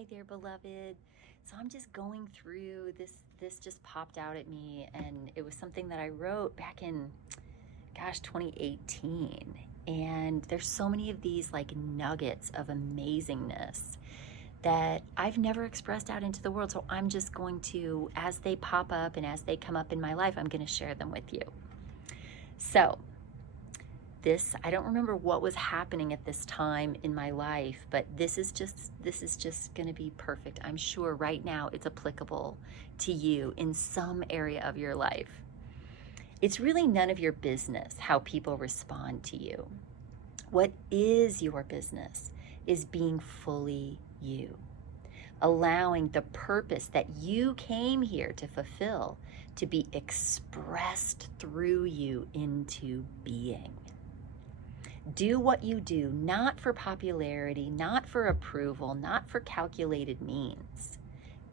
Hi there, beloved. So I'm just going through this just popped out at me, and it was something that I wrote back in 2018. And there's so many of these like nuggets of amazingness that I've never expressed out into the world. So I'm just going to, as they pop up and as they come up in my life, I'm going to share them with you. So I don't remember what was happening at this time in my life, but this is just going to be perfect. I'm sure right now it's applicable to you in some area of your life. It's really none of your business how people respond to you. What is your business is being fully you, allowing the purpose that you came here to fulfill to be expressed through you into being. Do what you do, not for popularity, not for approval, not for calculated means.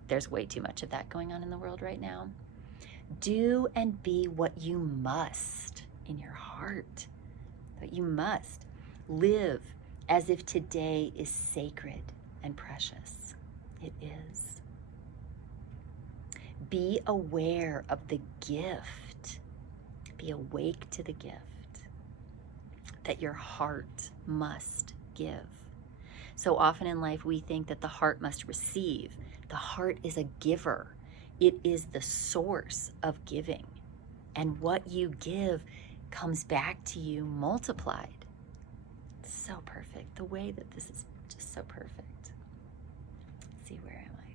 There's way too much of that going on in the world right now. Do and be what you must in your heart. What you must. Live as if today is sacred and precious. It is. Be aware of the gift. Be awake to the gift that your heart must give. So often in life, we think that the heart must receive. The heart is a giver. It is the source of giving. And what you give comes back to you multiplied. It's so perfect. The way that this is just so perfect. Let's see, where am I?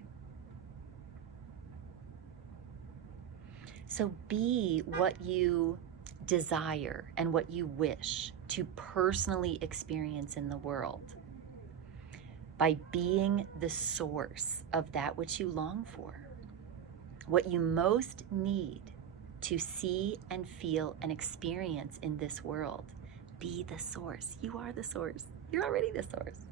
So be what you desire and what you wish to personally experience in the world by being the source of that which you long for. What you most need to see and feel and experience in this world, be the source. You are the source. You're already the source.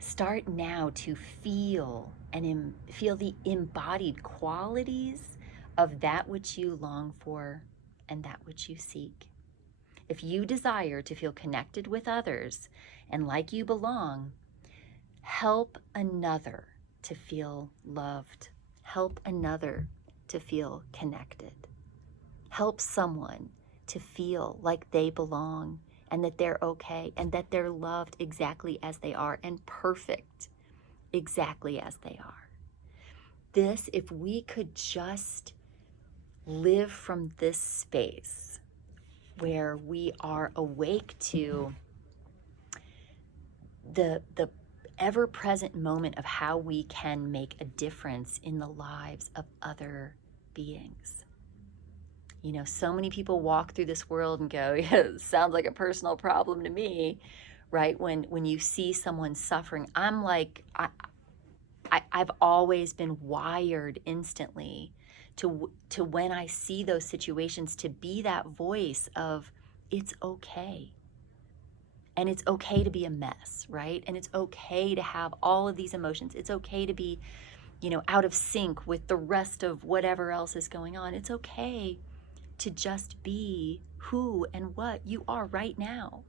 Start now to feel and feel the embodied qualities of that which you long for and that which you seek. If you desire to feel connected with others and like you belong, help another to feel loved. Help another to feel connected. Help someone to feel like they belong and that they're okay and that they're loved exactly as they are and perfect exactly as they are. This, if we could just live from this space where we are awake to the ever-present moment of how we can make a difference in the lives of other beings. You know, so many people walk through this world and go, yeah, it sounds like a personal problem to me, right? When you see someone suffering, I'm like, I've always been wired instantly to when I see those situations to be that voice of, it's okay. And it's okay to be a mess, right? And it's okay to have all of these emotions. It's okay to be, out of sync with the rest of whatever else is going on. It's okay to just be who and what you are right now.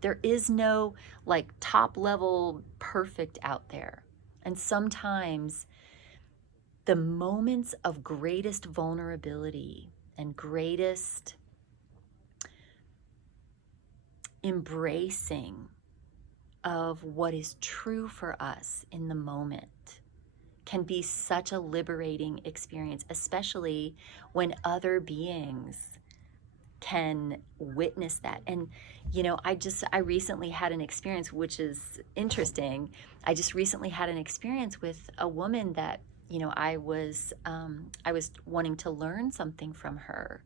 There is no like top level perfect out there. And sometimes the moments of greatest vulnerability and greatest embracing of what is true for us in the moment can be such a liberating experience, especially when other beings can witness that. And I recently had an experience which is interesting. I just recently had an experience with a woman that I was wanting to learn something from her.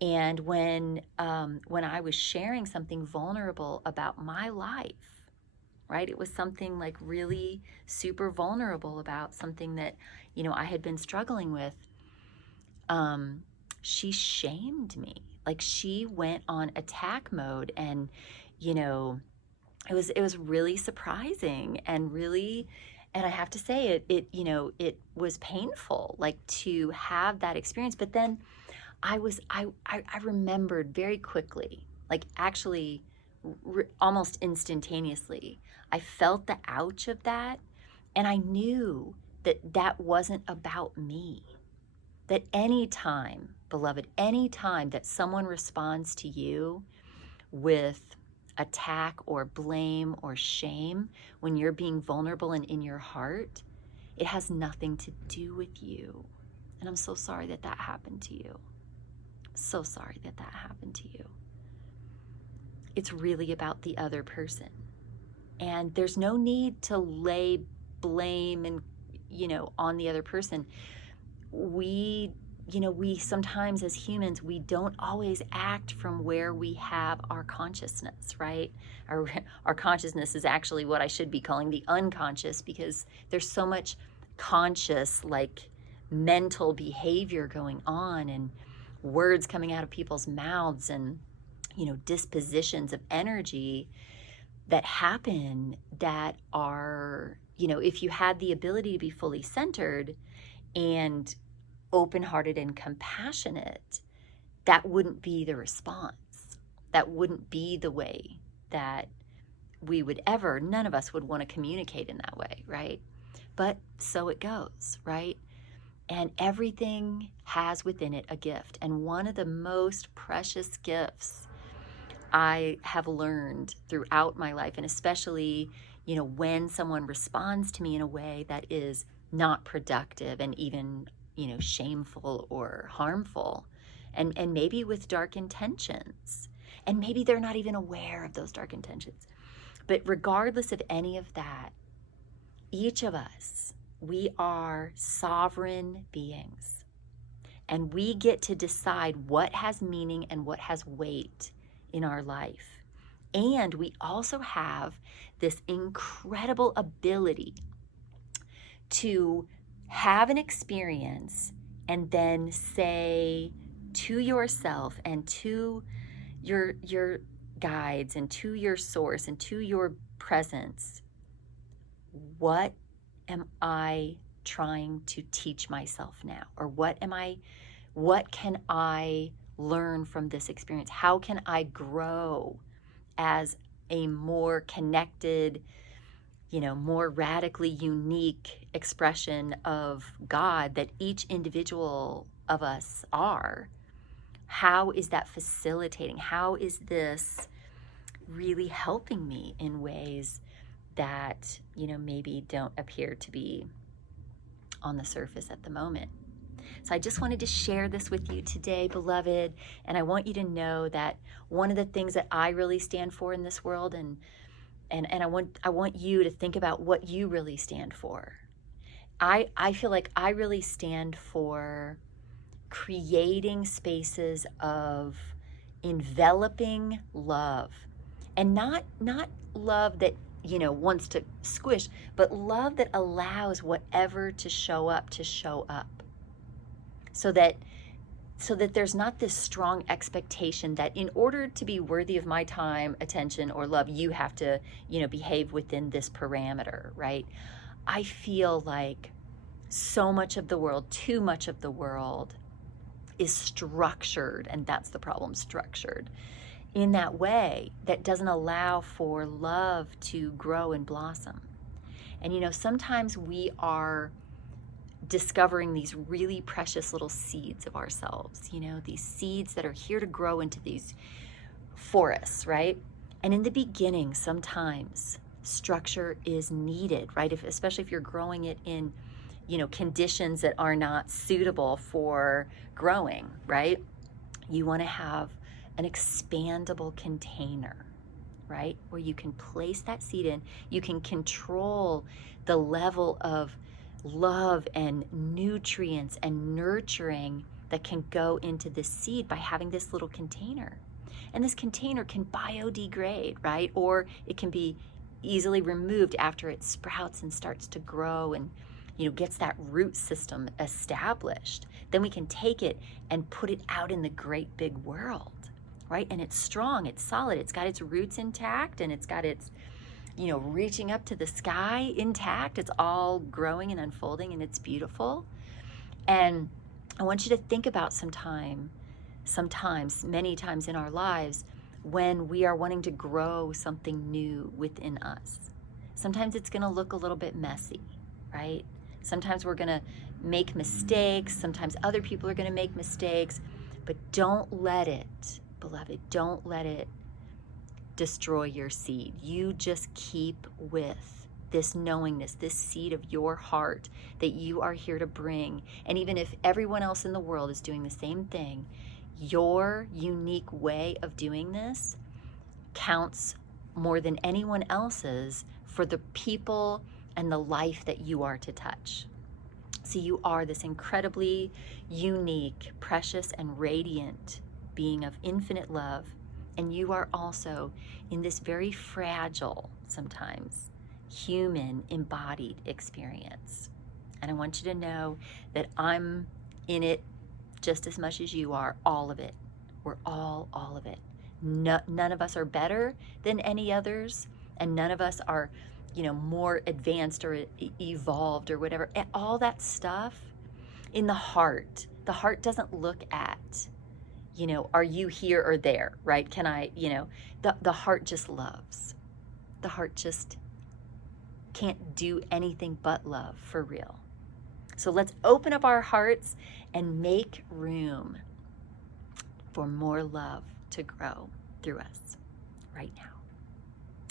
And when I was sharing something vulnerable about my life, right? It was something like really super vulnerable about something that, I had been struggling with. She shamed me. Like she went on attack mode, and, it was really surprising and really, and I have to say it was painful, like to have that experience. But then I remembered very quickly, like actually almost instantaneously, I felt the ouch of that. And I knew that that wasn't about me. That any time, beloved, any time that someone responds to you with attack or blame or shame, when you're being vulnerable and in your heart, it has nothing to do with you. And I'm so sorry that that happened to you. So sorry that that happened to you. It's really about the other person. And there's no need to lay blame and, on the other person. We sometimes as humans, we don't always act from where we have our consciousness, right? Our consciousness is actually what I should be calling the unconscious, because there's so much conscious, like mental behavior going on, and words coming out of people's mouths, and, dispositions of energy that happen that are, if you had the ability to be fully centered and open-hearted and compassionate, that wouldn't be the response. That wouldn't be the way that we would ever, none of us would want to communicate in that way, right? But so it goes, right? And everything has within it a gift. And one of the most precious gifts I have learned throughout my life, and especially, when someone responds to me in a way that is not productive and even, shameful or harmful, and maybe with dark intentions, and maybe they're not even aware of those dark intentions. But regardless of any of that, each of us, we are sovereign beings, and we get to decide what has meaning and what has weight in our life. And we also have this incredible ability to have an experience and then say to yourself and to your guides and to your source and to your presence, what am I trying to teach myself now? Or what can I learn from this experience? How can I grow as a more connected, more radically unique expression of God that each individual of us are? How is that facilitating? How is this really helping me in ways that, maybe don't appear to be on the surface at the moment? So I just wanted to share this with you today, beloved, and I want you to know that one of the things that I really stand for in this world, and I want you to think about what you really stand for. I feel like I really stand for creating spaces of enveloping love, and not love that wants to squish, but love that allows whatever to show up, so that there's not this strong expectation that in order to be worthy of my time, attention, or love, you have to, behave within this parameter, right? I feel like so much of the world, too much of the world, is structured, and that's the problem, structured in that way that doesn't allow for love to grow and blossom. And sometimes we are discovering these really precious little seeds of ourselves, these seeds that are here to grow into these forests, right? And in the beginning, sometimes structure is needed, right? Especially if you're growing it in, conditions that are not suitable for growing, right? You want to have an expandable container, right? Where you can place that seed in. You can control the level of love and nutrients and nurturing that can go into the seed by having this little container. And this container can biodegrade, right? Or it can be easily removed after it sprouts and starts to grow and gets that root system established. Then we can take it and put it out in the great big world, right? And it's strong, it's solid, it's got its roots intact, and it's got its reaching up to the sky intact. It's all growing and unfolding, and it's beautiful. And I want you to think about sometimes, many times in our lives, when we are wanting to grow something new within us. Sometimes it's going to look a little bit messy. right? Sometimes we're going to make mistakes. Sometimes other people are going to make mistakes. But don't let it, beloved, don't let it destroy your seed. You just keep with this knowingness, this seed of your heart that you are here to bring. And even if everyone else in the world is doing the same thing, your unique way of doing this counts more than anyone else's for the people and the life that you are to touch. So you are this incredibly unique, precious, and radiant being of infinite love. And you are also in this very fragile, sometimes, human embodied experience. And I want you to know that I'm in it just as much as you are, all of it. We're all of it. None of us are better than any others, and none of us are, more advanced or evolved or whatever. All that stuff in the heart doesn't look at, are you here or there, right? Can I, the heart just loves. The heart just can't do anything but love, for real. So let's open up our hearts and make room for more love to grow through us right now.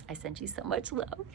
I send you so much love.